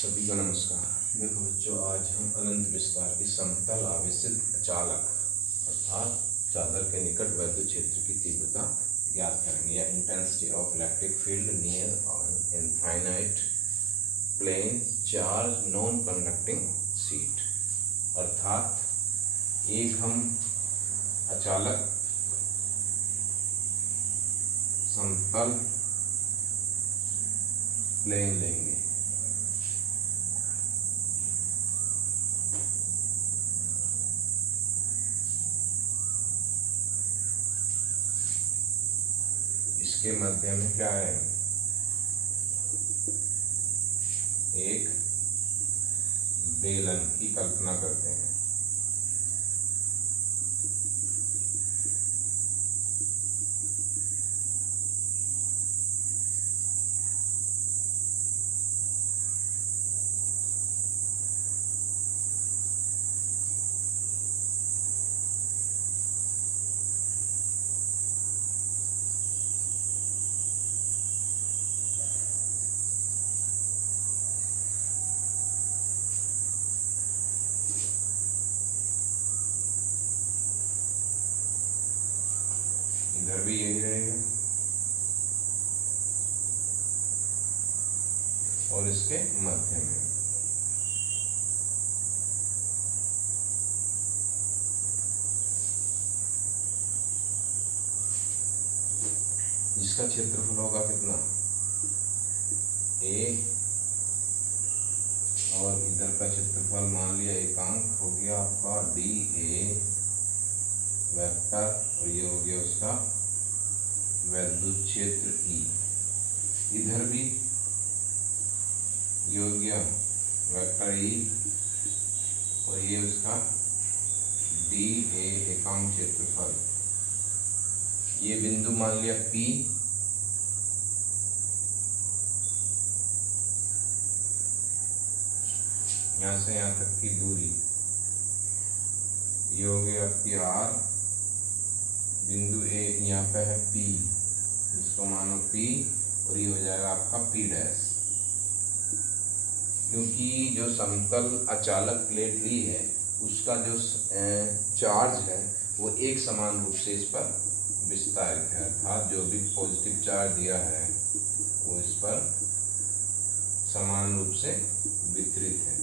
सभी को नमस्कार। देखो बच्चों, आज हम अनंत विस्तार की समतल आवेशित अचालक अर्थात चादर के निकट वैद्युत क्षेत्र की तीव्रता ज्ञात करेंगे या intensity of electric field near on infinite plane charge non conducting sheet. अर्थात एक हम अचालक समतल प्लेन लेंगे, इसके मध्य में क्या है, एक बेलन की कल्पना करते हैं। इधर भी यही रहेगा और इसके मध्य में इसका क्षेत्रफल होगा कितना, ए, और इधर का क्षेत्रफल मान लिया एकांक हो गया आपका डी ए वेक्टर, और ये हो गया उसका वैद्युत क्षेत्र ई। इधर भी ये हो गया वेक्टर ई और ये उसका डी ए एकांक क्षेत्रफल। ये बिंदु मान लिया पी, यहां से यहां तक की दूरी, ये हो गया आपकी आर, बिंदु ए यहाँ पे है पी, इसको मानो पी, और ये हो जाएगा आपका पी डैश। क्योंकि जो समतल अचालक प्लेट ली है उसका जो चार्ज है वो एक समान रूप से इस पर विस्तारित है, अर्थात जो भी पॉजिटिव चार्ज दिया है वो इस पर समान रूप से वितरित है।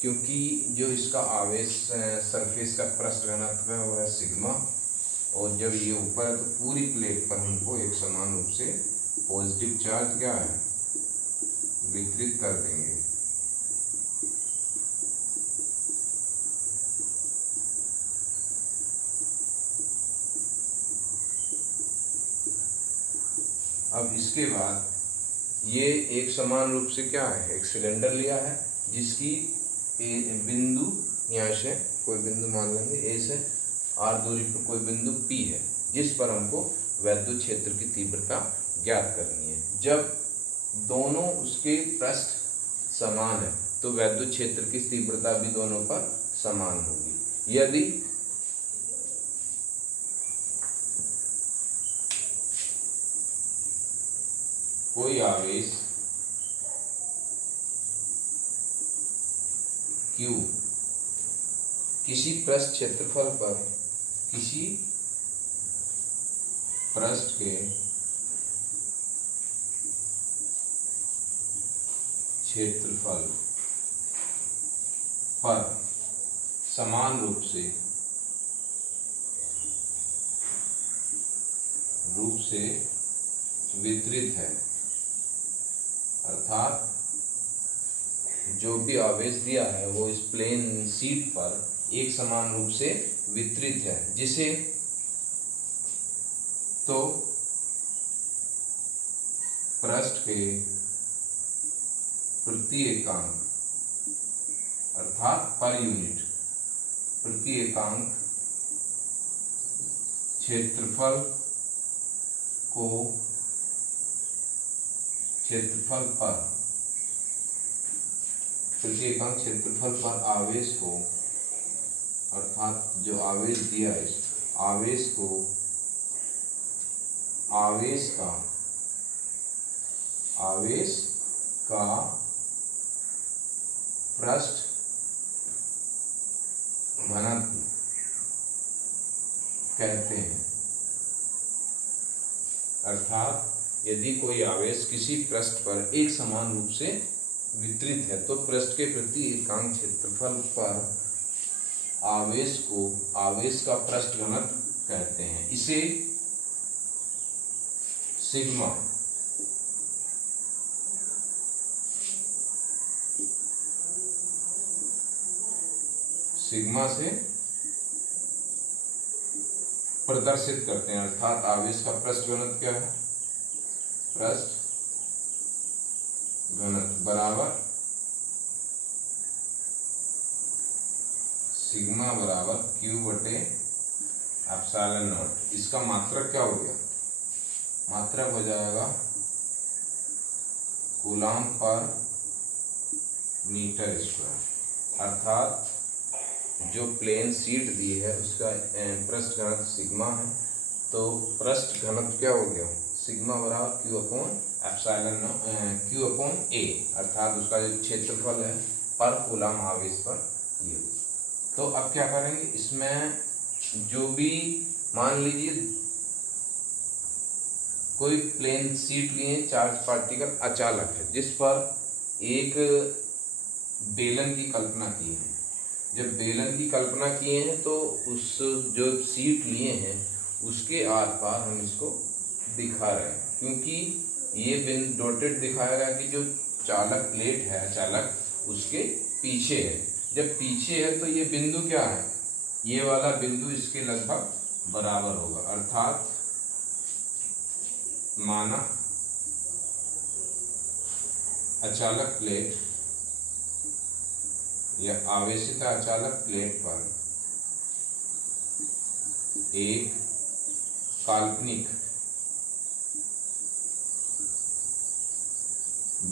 क्योंकि जो इसका आवेश सरफेस का पृष्ठ घनत्व है वो है सिग्मा, और जब ये ऊपर है तो पूरी प्लेट पर हमको एक समान रूप से पॉजिटिव चार्ज क्या है, वितरित कर देंगे। अब इसके बाद ये एक समान रूप से क्या है, एक सिलेंडर लिया है जिसकी बिंदु यहाँ से कोई बिंदु मान लेंगे, ए से आर दूरी पर कोई बिंदु पी है जिस पर हमको वैद्युत क्षेत्र की तीव्रता ज्ञात करनी है। जब दोनों उसके पृष्ठ समान है तो वैद्युत क्षेत्र की तीव्रता भी दोनों पर समान होगी। यदि कोई आवेश Q किसी पृष्ठ क्षेत्रफल पर किसी पृष्ठ के क्षेत्रफल पर समान रूप से वितरित है, अर्थात जो भी आवेश दिया है वो इस प्लेन शीट पर एक समान रूप से वितरित है, जिसे तो पृष्ठ के प्रति एकांक अर्थात पर यूनिट प्रति एकांक क्षेत्रफल को क्षेत्रफल पर तृतीय एकांक क्षेत्रफल पर आवेश को, अर्थात जो आवेश दिया है आवेश को आवेश का पृष्ठ घनत्व कहते हैं। अर्थात यदि कोई आवेश किसी पृष्ठ पर एक समान रूप से वितरित है तो पृष्ठ के प्रति एकांक क्षेत्रफल पर आवेश का पृष्ठ घनत्व कहते हैं। इसे सिग्मा से प्रदर्शित करते हैं। अर्थात आवेश का पृष्ठ घनत्व क्या है? पृष्ठ घनत्व बराबर सिग्मा बराबर Q बटे एप्सिलॉन नॉट। इसका मात्रक क्या हो गया? मात्रक हो जाएगा कूलम पर मीटर स्क्वायर। अर्थात जो प्लेन शीट दी है उसका पृष्ठ घनत्व सिग्मा है, तो पृष्ठ घनत्व क्या हो गया? सिग्मा बराबर Q upon epsilon Q upon A। अर्थात उसका जो क्षेत्रफल है पर कूलम आवेश पर ये। तो अब क्या करेंगे, इसमें जो भी मान लीजिए कोई प्लेन शीट लिए चार्ज पार्टिकल अचालक है जिस पर एक बेलन की कल्पना की है। जब बेलन की कल्पना किए हैं तो उस जो शीट लिए हैं उसके आर पार हम इसको दिखा रहे हैं, क्योंकि ये बिन डॉटेड दिखाया गया कि जो चालक प्लेट है अचालक उसके पीछे है। जब पीछे है तो ये बिंदु क्या है? ये वाला बिंदु इसके लगभग बराबर होगा। अर्थात माना अचालक प्लेट या आवेशित अचालक प्लेट पर एक काल्पनिक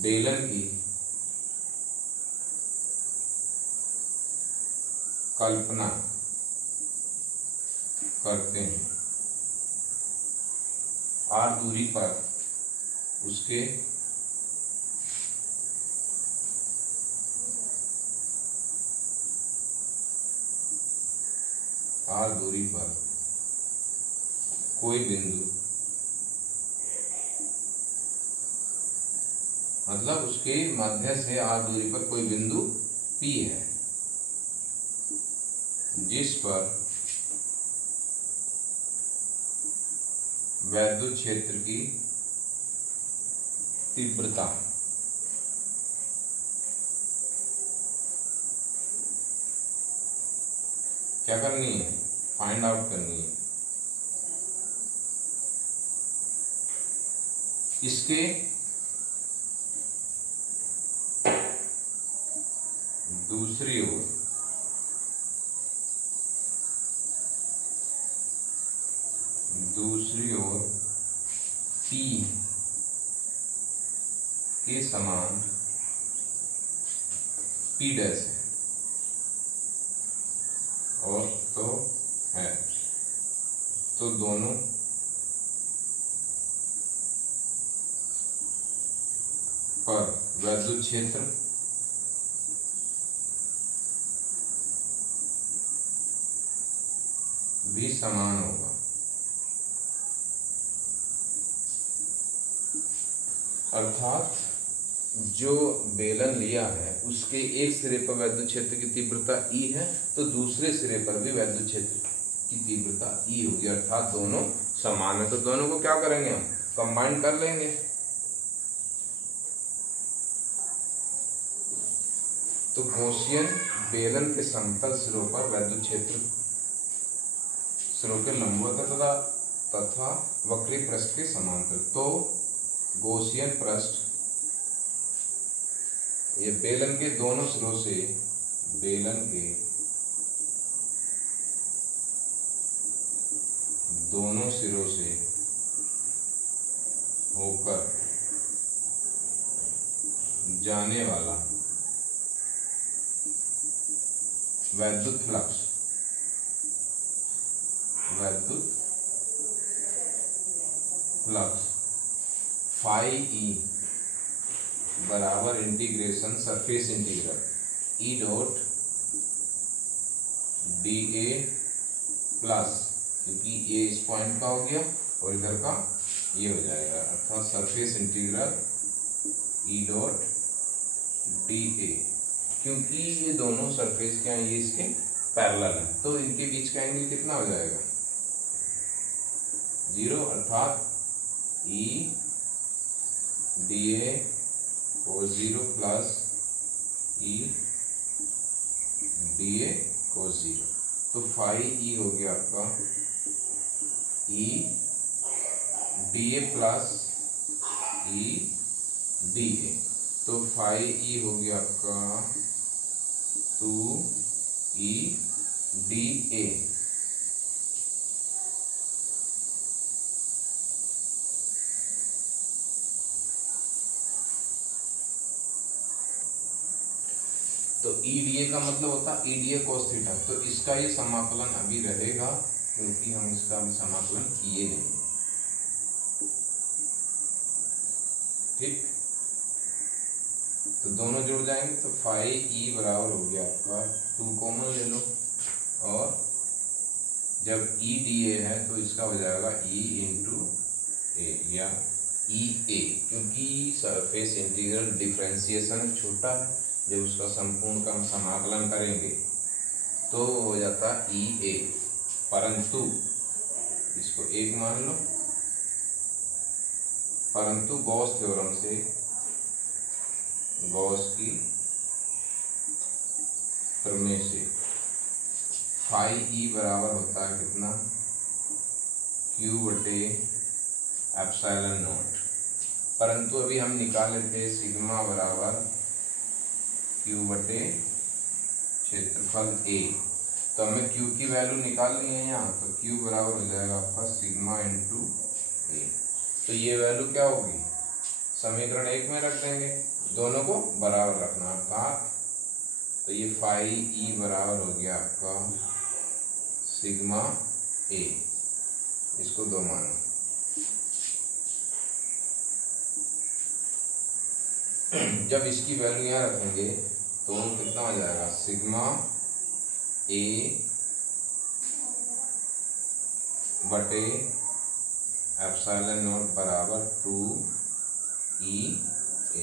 बेलन की कल्पना करते हैं। r दूरी पर उसके r दूरी पर कोई बिंदु, मतलब उसके मध्य से r दूरी पर कोई बिंदु P है जिस पर वैद्युत क्षेत्र की तीव्रता क्या करनी है? फाइंड आउट करनी है। इसके दूसरी ओर P के समान P डैश है और तो है, तो दोनों पर वैद्युत क्षेत्र भी समान होगा। अर्थात जो बेलन लिया है उसके एक सिरे पर वैद्युत क्षेत्र की तीव्रता E है तो दूसरे सिरे पर भी वैद्युत क्षेत्र की तीव्रता E होगी। अर्थात दोनों समान है, तो दोनों को क्या करेंगे? हम कंबाइन कर लेंगे। तो गॉसियन बेलन के समतल सिरों पर वैद्युत क्षेत्र सिरों के लंबवत तथा वक्री पृष्ठ के समांतर। तो गॉसियन पृष्ठ ये बेलन के दोनों सिरों से होकर जाने वाला वैद्युत फ्लक्स फाई ई बराबर integration surface integral E dot D A plus, क्योंकि ये इस पॉइंट का हो गया और इधर का ये हो जाएगा, अर्थात surface integral E dot D A, क्योंकि ये दोनों सरफेस क्या है, ये इसके पैरेलल है, तो इनके बीच का एंगल कितना हो जाएगा 0, अर्थात E D A cos 0 plus E D A cos 0, तो फाई ई हो गया आपका E D A plus E D A, तो फाई ई हो गया आपका 2 ई डी ए, तो ई डी ए का मतलब होता है ई डी ए कोस थीटा, तो इसका ये समाकलन अभी रहेगा क्योंकि हम इसका अभी समाकलन किए नहीं, ठीक। तो दोनों जुड़ जाएंगे, तो फाई ई बराबर हो गया आपका 2 कॉमन ले लो, और जब ई डी ए है तो इसका हो जाएगा ई इंटू ए या ई ए, क्योंकि सरफेस इंटीग्रल डिफरेंशिएशन छोटा है, जब उसका संपूर्ण का हम समाकलन करेंगे तो हो जाता ई ए, परंतु इसको 1 मान लो, परंतु गॉस थ्योरम से, गॉस की प्रमेय से फाई ई बराबर होता है कितना Q बटे एप्सिलॉन नॉट, परंतु अभी हम निकाले थे सिग्मा बराबर Q बटे क्षेत्रफल A, तो हमें Q की वैल्यू निकालनी है यहाँ, तो Q बराबर हो जाएगा आपका सिग्मा इंटू A, तो ये वैल्यू क्या होगी समीकरण 1 में रख देंगे, दोनों को बराबर रखना था, तो ये फाई ई बराबर हो गया आपका सिग्मा A, इसको 2 मानो, जब इसकी वैल्यू यहाँ रखेंगे तो कितना हो जाएगा सिग्मा ए बटे एप्सिलॉन नॉट बराबर 2 ई ए,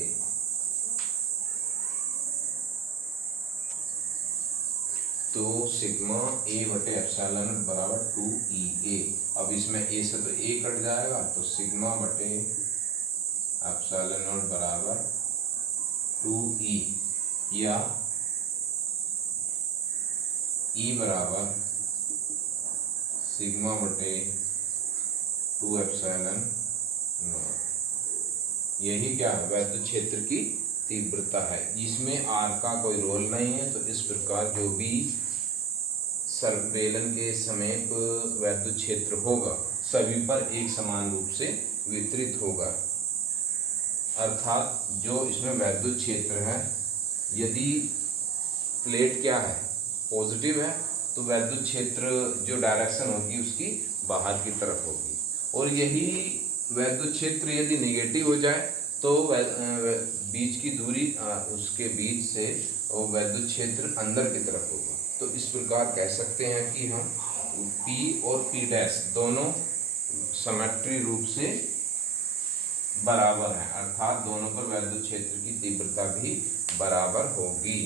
तो सिग्मा ए बटे एप्सिलॉन बराबर 2 ई ए, अब इसमें ए से तो ए कट जाएगा, तो सिग्मा बटे एप्सिलॉन नॉट बराबर 2 ई, या ई बराबर सिग्मा बटे 2 एप्सिलॉन नॉट, यही क्या है वैद्युत क्षेत्र की तीव्रता है, इसमें आर का कोई रोल नहीं है, तो इस प्रकार जो भी सर्पेलन के समीप वैद्युत क्षेत्र होगा सभी पर एक समान रूप से वितरित होगा, अर्थात जो इसमें वैद्युत क्षेत्र है, यदि प्लेट क्या है पॉजिटिव है तो वैद्युत क्षेत्र जो डायरेक्शन होगी उसकी बाहर की तरफ होगी, और यही वैद्युत क्षेत्र यदि नेगेटिव हो जाए तो बीच की दूरी उसके बीच से वो वैद्युत क्षेत्र अंदर की तरफ होगा, तो इस प्रकार कह सकते हैं कि हम P और P डैश दोनों सिमेट्री रूप से बराबर हैं, अर्थात दोनों पर वैद्युत क्षेत्र की तीव्रता भी बराबर होगी।